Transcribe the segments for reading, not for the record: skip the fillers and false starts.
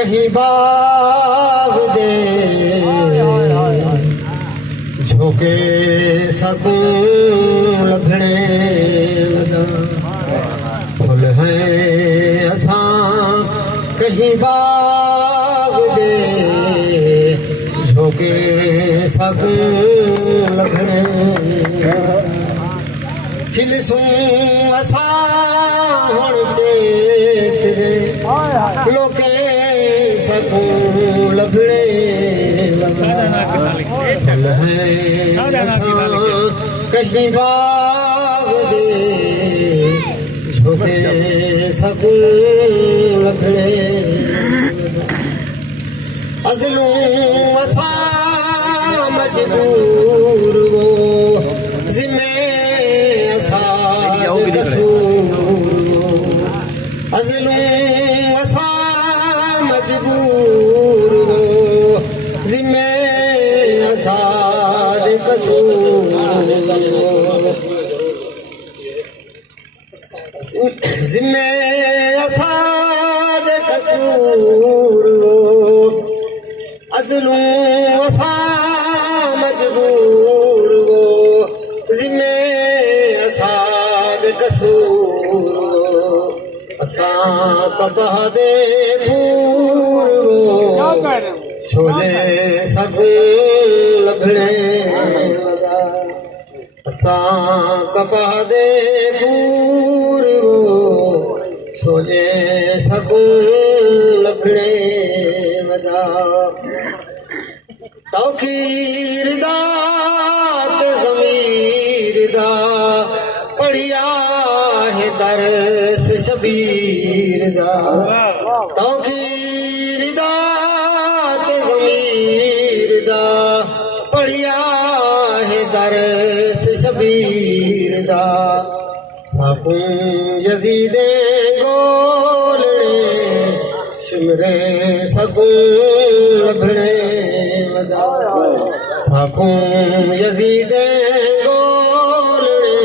कहीं बाग दे झोंके सकूं लभणे वदा फुल हैं असां कहीं बाग दे झोंके सकूं लभणे खिलसूं असां हुण चेतरे लोके सकूं लभणे फल हैं असां कहीं बाग दे झोंके सकूं लभणे अज़लूं असां मजबूर वो ज़िम्मे असां कसूर अज़लूं असां मजबूर वो ज़िम्मे असां कसूर ज़िम्मे असां कसूर अज़लूं असां मजबूर वो ज़िम्मे असां कसूर असां कबह दे पूर छोले सकूं लभणे वदा असां कबह दे पूर छोले सकूं लभणे वदा तौकीर दा ते ज़मीर दा पढ़िया है दरस शबीर दा तौकीर दा ते ज़मीर दा पढ़िया है दरस शबीर दा साकूं यज़ीदे गोलणे शिमरे सकूं लभणे वदा साकूं यज़ीदे गोलणे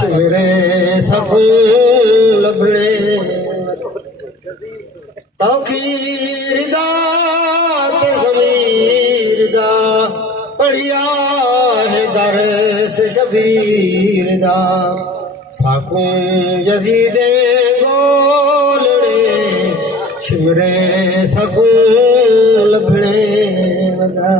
शिमरे सकूं लभणे तौकीर दा ते ज़मीर दा पढ़िया है दरस शबीर दा साकूं यज़ीदे गोलणे शिमरे सकूं लभणे वदा